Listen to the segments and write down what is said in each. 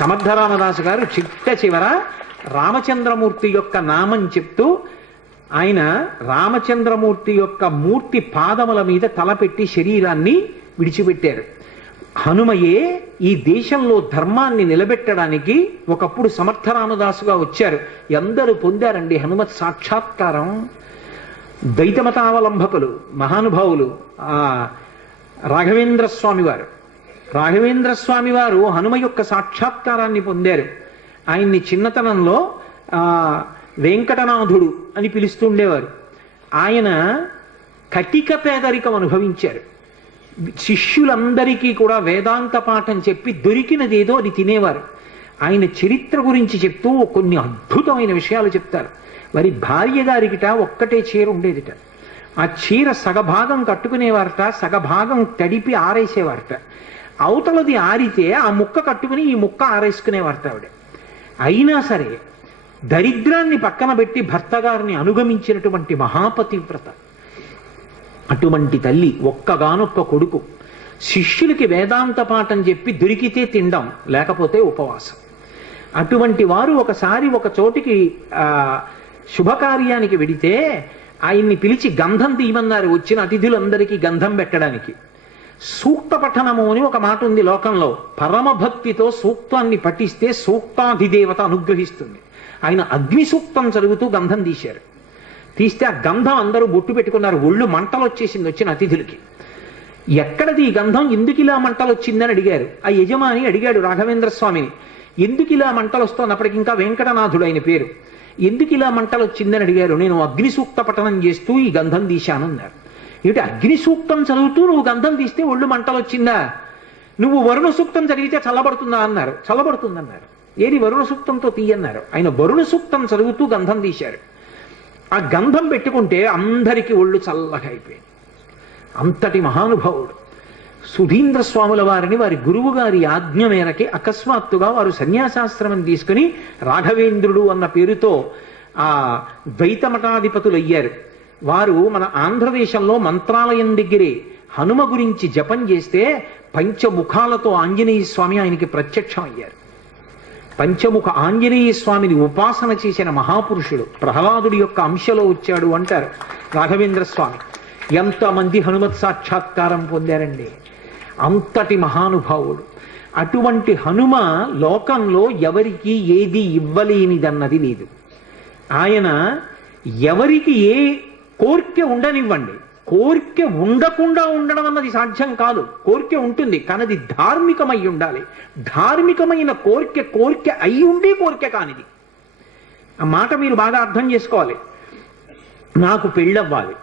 సమర్థరామదాసు గారు చిట్ట చివర రామచంద్రమూర్తి యొక్క నామం చెప్తూ ఆయన రామచంద్రమూర్తి యొక్క మూర్తి పాదముల మీద తలపెట్టి శరీరాన్ని విడిచిపెట్టారు. హనుమయే ఈ దేశంలో ధర్మాన్ని నిలబెట్టడానికి ఒకప్పుడు సమర్థరామదాసుగా వచ్చారు. ఎందరూ పొందారండి హనుమత్ సాక్షాత్కారం. ద్వైతమతావలంబకులు మహానుభావులు రాఘవేంద్ర స్వామి వారు హనుమ యొక్క సాక్షాత్కారాన్ని పొందారు. ఆయన్ని చిన్నతనంలో వెంకటనాథుడు అని పిలుస్తుండేవారు. ఆయన కటిక పేదరికం అనుభవించారు. శిష్యులందరికీ కూడా వేదాంత పాఠం చెప్పి దొరికినదేదో అది తినేవారు. ఆయన చరిత్ర గురించి చెప్తూ కొన్ని అద్భుతమైన విషయాలు చెప్తారు. వారి భార్య గారికిట ఒక్కటే చీర ఉండేదిట. ఆ చీర సగభాగం కట్టుకునేవారట, సగభాగం తడిపి ఆరేసేవారట. అవతలది ఆరితే ఆ ముక్క కట్టుకుని ఈ ముక్క ఆరేసుకునేవారట ఆవిడ. అయినా సరే దరిద్రాన్ని పక్కన పెట్టి భర్త గారిని అనుగమించినటువంటి మహాపతివ్రత. అటువంటి తల్లి, ఒక్కగానొక్క కొడుకు, శిష్యులకి వేదాంత పాఠం చెప్పి దొరికితే తినడం, లేకపోతే ఉపవాసం. అటువంటి వారు ఒకసారి ఒక చోటికి శుభకార్యానికి వెడితే ఆయన్ని పిలిచి గంధం తీయమన్నారు వచ్చిన అతిథులందరికీ గంధం పెట్టడానికి. సూక్త పఠనము అని ఒక మాట ఉంది లోకంలో. పరమభక్తితో సూక్తాన్ని పఠిస్తే సూక్తాధిదేవత అనుగ్రహిస్తుంది. ఆయన అగ్ని సూక్తం చదువుతూ గంధం తీశారు. తీస్తే ఆ గంధం అందరూ బొట్టు పెట్టుకున్నారు. ఒళ్ళు మంటలు వచ్చేసింది వచ్చిన అతిథులకి. ఎక్కడది ఈ గంధం, ఎందుకు ఇలా మంటలు వచ్చిందని అడిగారు. ఆ యజమాని అడిగాడు రాఘవేంద్ర స్వామిని, ఎందుకు ఇలా మంటలు వస్తున్నప్పటికి ఇంకా వెంకటనాథుడు ఆయన పేరు, ఎందుకు ఇలా మంటలు వచ్చిందని అడిగారు. నేను అగ్ని సూక్త పఠనం చేస్తూ ఈ గంధం తీశాను అన్నారు. ఏమిటి, అగ్ని సూక్తం చదువుతూ నువ్వు గంధం తీస్తే ఒళ్ళు మంటలు వచ్చిందా? నువ్వు వరుణ సూక్తం చదివితే చల్లబడుతుందా అన్నారు. చల్లబడుతుందన్నారు. ఏది వరుణ సూక్తంతో తీయన్నారు. ఆయన వరుణ సూక్తం చదువుతూ గంధం తీశారు. ఆ గంధం పెట్టుకుంటే అందరికీ ఒళ్ళు చల్లగా అయిపోయింది. అంతటి మహానుభావుడు సుధీంద్ర స్వాముల వారిని వారి గురువు గారి ఆజ్ఞ మేరకి అకస్మాత్తుగా వారు సన్యాసాశ్రమం తీసుకుని రాఘవేంద్రుడు అన్న పేరుతో ఆ ద్వైత మఠాధిపతులు అయ్యారు. వారు మన ఆంధ్రదేశంలో మంత్రాలయం దగ్గరే హనుమ గురించి జపం చేస్తే పంచముఖాలతో ఆంజనేయ స్వామి ఆయనకి ప్రత్యక్షం అయ్యారు. పంచముఖ ఆంజనేయ స్వామిని ఉపాసన చేసిన మహాపురుషుడు, ప్రహ్లాదుడి యొక్క అంశలో వచ్చాడు అంటారు రాఘవేంద్ర స్వామి. ఎంతమంది హనుమత్ సాక్షాత్కారం పొందారండి, అంతటి మహానుభావుడు. అటువంటి హనుమ లోకంలో ఎవరికి ఏది ఇవ్వలేనిదన్నది లేదు. ఆయన ఎవరికి ఏ కోరిక ఉండనివ్వండి, కోరిక ఉండకుండా ఉండడం అన్నది సాధ్యం కాదు. కోరిక ఉంటుంది కానీ అది ధార్మికమై ఉండాలి. ధార్మికమైన కోరిక అయి ఉండి కోరిక కానిది. ఆ మాట మీరు బాగా అర్థం చేసుకోవాలి. నాకు పెళ్ళవ్వాలి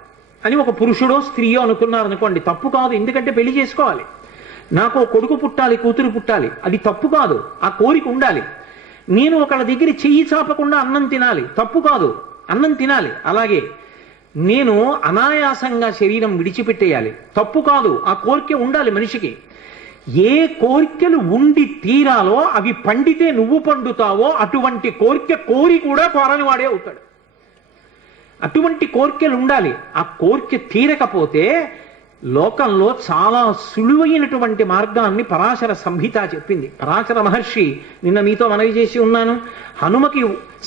అని ఒక పురుషుడో స్త్రీయో అనుకున్నారు అనుకోండి, తప్పు కాదు, ఎందుకంటే పెళ్లి చేసుకోవాలి. నాకు కొడుకు పుట్టాలి, కూతురు పుట్టాలి, అది తప్పు కాదు, ఆ కోరిక ఉండాలి. నేను ఒకళ్ళ దగ్గర చెయ్యి చాపకుండా అన్నం తినాలి, తప్పు కాదు, అన్నం తినాలి. అలాగే నేను అనాయాసంగా శరీరం విడిచిపెట్టేయాలి, తప్పు కాదు, ఆ కోరిక ఉండాలి మనిషికి. ఏ కోరికలు ఉండి తీరాలో అవి పండితే నువ్వు పండుతావో అటువంటి కోరిక కోరి కూడా కోరని వాడే అవుతాడు. అటువంటి కోరికలు ఉండాలి. ఆ కోరిక తీరకపోతే లోకంలో చాలా సులువైనటువంటి మార్గాన్ని పరాశర సంహిత చెప్పింది. పరాశర మహర్షి నిన్న మీతో మనవి చేసి ఉన్నాను. హనుమకి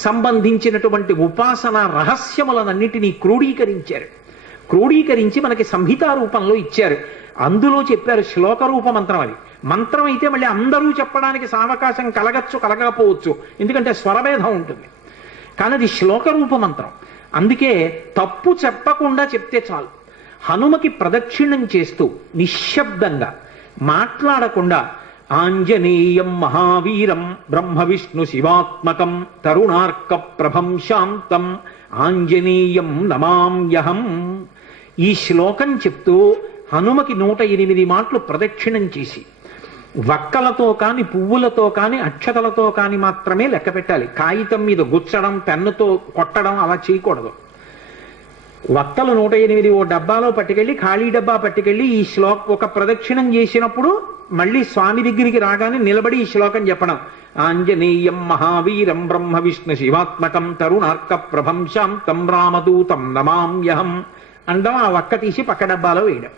సంబంధించినటువంటి ఉపాసన రహస్యములనన్నిటినీ క్రోడీకరించారు. క్రోడీకరించి మనకి సంహితా రూపంలో ఇచ్చారు. అందులో చెప్పారు శ్లోక రూప మంత్రం. అది మంత్రం అయితే మళ్ళీ అందరూ చెప్పడానికి సావకాశం కలగచ్చు, కలగకపోవచ్చు, ఎందుకంటే స్వరభేదం ఉంటుంది. కానీ అది శ్లోక రూప మంత్రం. అందుకే తప్పు చెప్పకుండా చెప్తే చాలు. హనుమకి ప్రదక్షిణం చేస్తూ నిశ్శబ్దంగా మాట్లాడకుండా ఆంజనేయం మహావీరం బ్రహ్మ విష్ణు శివాత్మకం తరుణార్క ప్రభం శాంతం ఆంజనేయం నమామ్యహం, ఈ శ్లోకం చెప్తూ హనుమకి 108 మాటలు ప్రదక్షిణం చేసి వక్కలతో కాని, పువ్వులతో కాని, అక్షతలతో కాని మాత్రమే లెక్క పెట్టాలి. కాగితం మీద గుచ్చడం, పెన్నుతో కొట్టడం అలా చేయకూడదు. వక్కలు 108 ఓ డబ్బాలో పట్టుకెళ్ళి, ఖాళీ డబ్బా పట్టుకెళ్ళి ఈ ఒక ప్రదక్షిణం చేసినప్పుడు మళ్ళీ స్వామి దగ్గరికి రాగానే నిలబడి ఈ శ్లోకం చెప్పడం. ఆంజనేయం మహావీరం బ్రహ్మ విష్ణు శివాత్మకం తరుణార్క ప్రభం శాంతం రామదూతం నమామ్యహం అనడం. ఆ వక్క తీసి పక్క డబ్బాలో వేయడం.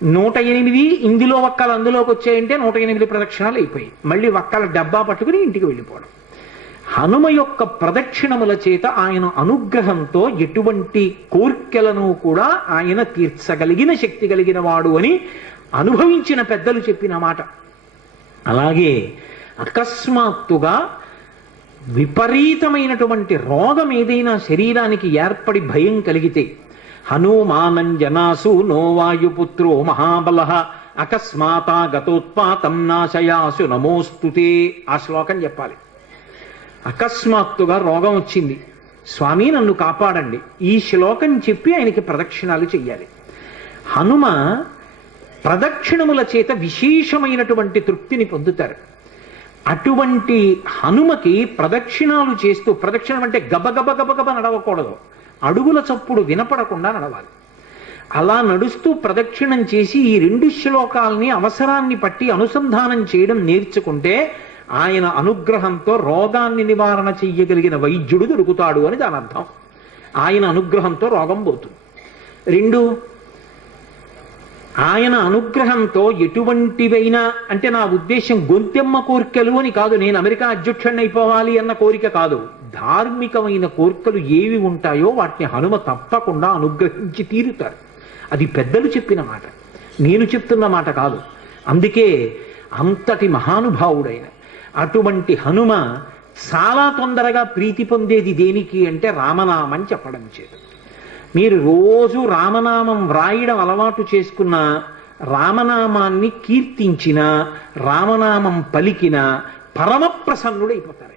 108 ఇందులో వక్కలు అందులోకి వచ్చాయంటే 108 ప్రదక్షిణాలు అయిపోయాయి. మళ్ళీ వక్కల డబ్బా పట్టుకుని ఇంటికి వెళ్ళిపోవడం. హనుమ యొక్క ప్రదక్షిణముల చేత ఆయన అనుగ్రహంతో ఎటువంటి కోర్కెలను కూడా ఆయన తీర్చగలిగిన శక్తి కలిగిన వాడు అని అనుభవించిన పెద్దలు చెప్పిన మాట. అలాగే అకస్మాత్తుగా విపరీతమైనటువంటి రోగం ఏదైనా శరీరానికి ఏర్పడి భయం కలిగితే, హనుమానంజనాసు నో వాయుపుత్రో మహాబల అకస్మాతా గతోత్పాతం నాశయాసు నమోస్తుతే, ఆ శ్లోకం చెప్పాలి. అకస్మాత్తుగా రోగం వచ్చింది, స్వామి నన్ను కాపాడండి, ఈ శ్లోకం చెప్పి ఆయనకి ప్రదక్షిణాలు చెయ్యాలి. హనుమ ప్రదక్షిణముల చేత విశేషమైనటువంటి తృప్తిని పొందుతారు. అటువంటి హనుమకి ప్రదక్షిణాలు చేస్తూ, ప్రదక్షిణం అంటే గబగబ గబగబ నడవకూడదు, అడుగుల చప్పుడు వినపడకుండా నడవాలి. అలా నడుస్తూ ప్రదక్షిణం చేసి ఈ 2 శ్లోకాల్ని అవసరాన్ని పట్టి అనుసంధానం చేయడం నేర్చుకుంటే ఆయన అనుగ్రహంతో రోగాన్ని నివారణ చెయ్యగలిగిన వైద్యుడు దొరుకుతాడు అని దాని అర్థం. ఆయన అనుగ్రహంతో రోగం పోతుంది. 2, ఆయన అనుగ్రహంతో ఎటువంటివైనా, అంటే నా ఉద్దేశం గొంతెమ్మ కోరికలు అని కాదు, నేను అమెరికా అధ్యక్షుడిని అయిపోవాలి అన్న కోరిక కాదు. ధార్మికమైన కోరికలు ఏవి ఉంటాయో వాటిని హనుమ తప్పకుండా అనుగ్రహించి తీరుతారు. అది పెద్దలు చెప్పిన మాట, నేను చెప్తున్న మాట కాదు. అందుకే అంతటి మహానుభావుడైన అటువంటి హనుమ చాలా తొందరగా ప్రీతి పొందేది దేనికి అంటే రామనామం చెప్పడం చేత. మీరు రోజు రామనామం వ్రాయడం అలవాటు చేసుకున్న, రామనామాన్ని కీర్తించిన, రామనామం పలికిన పరమ ప్రసన్నుడైపోతారు.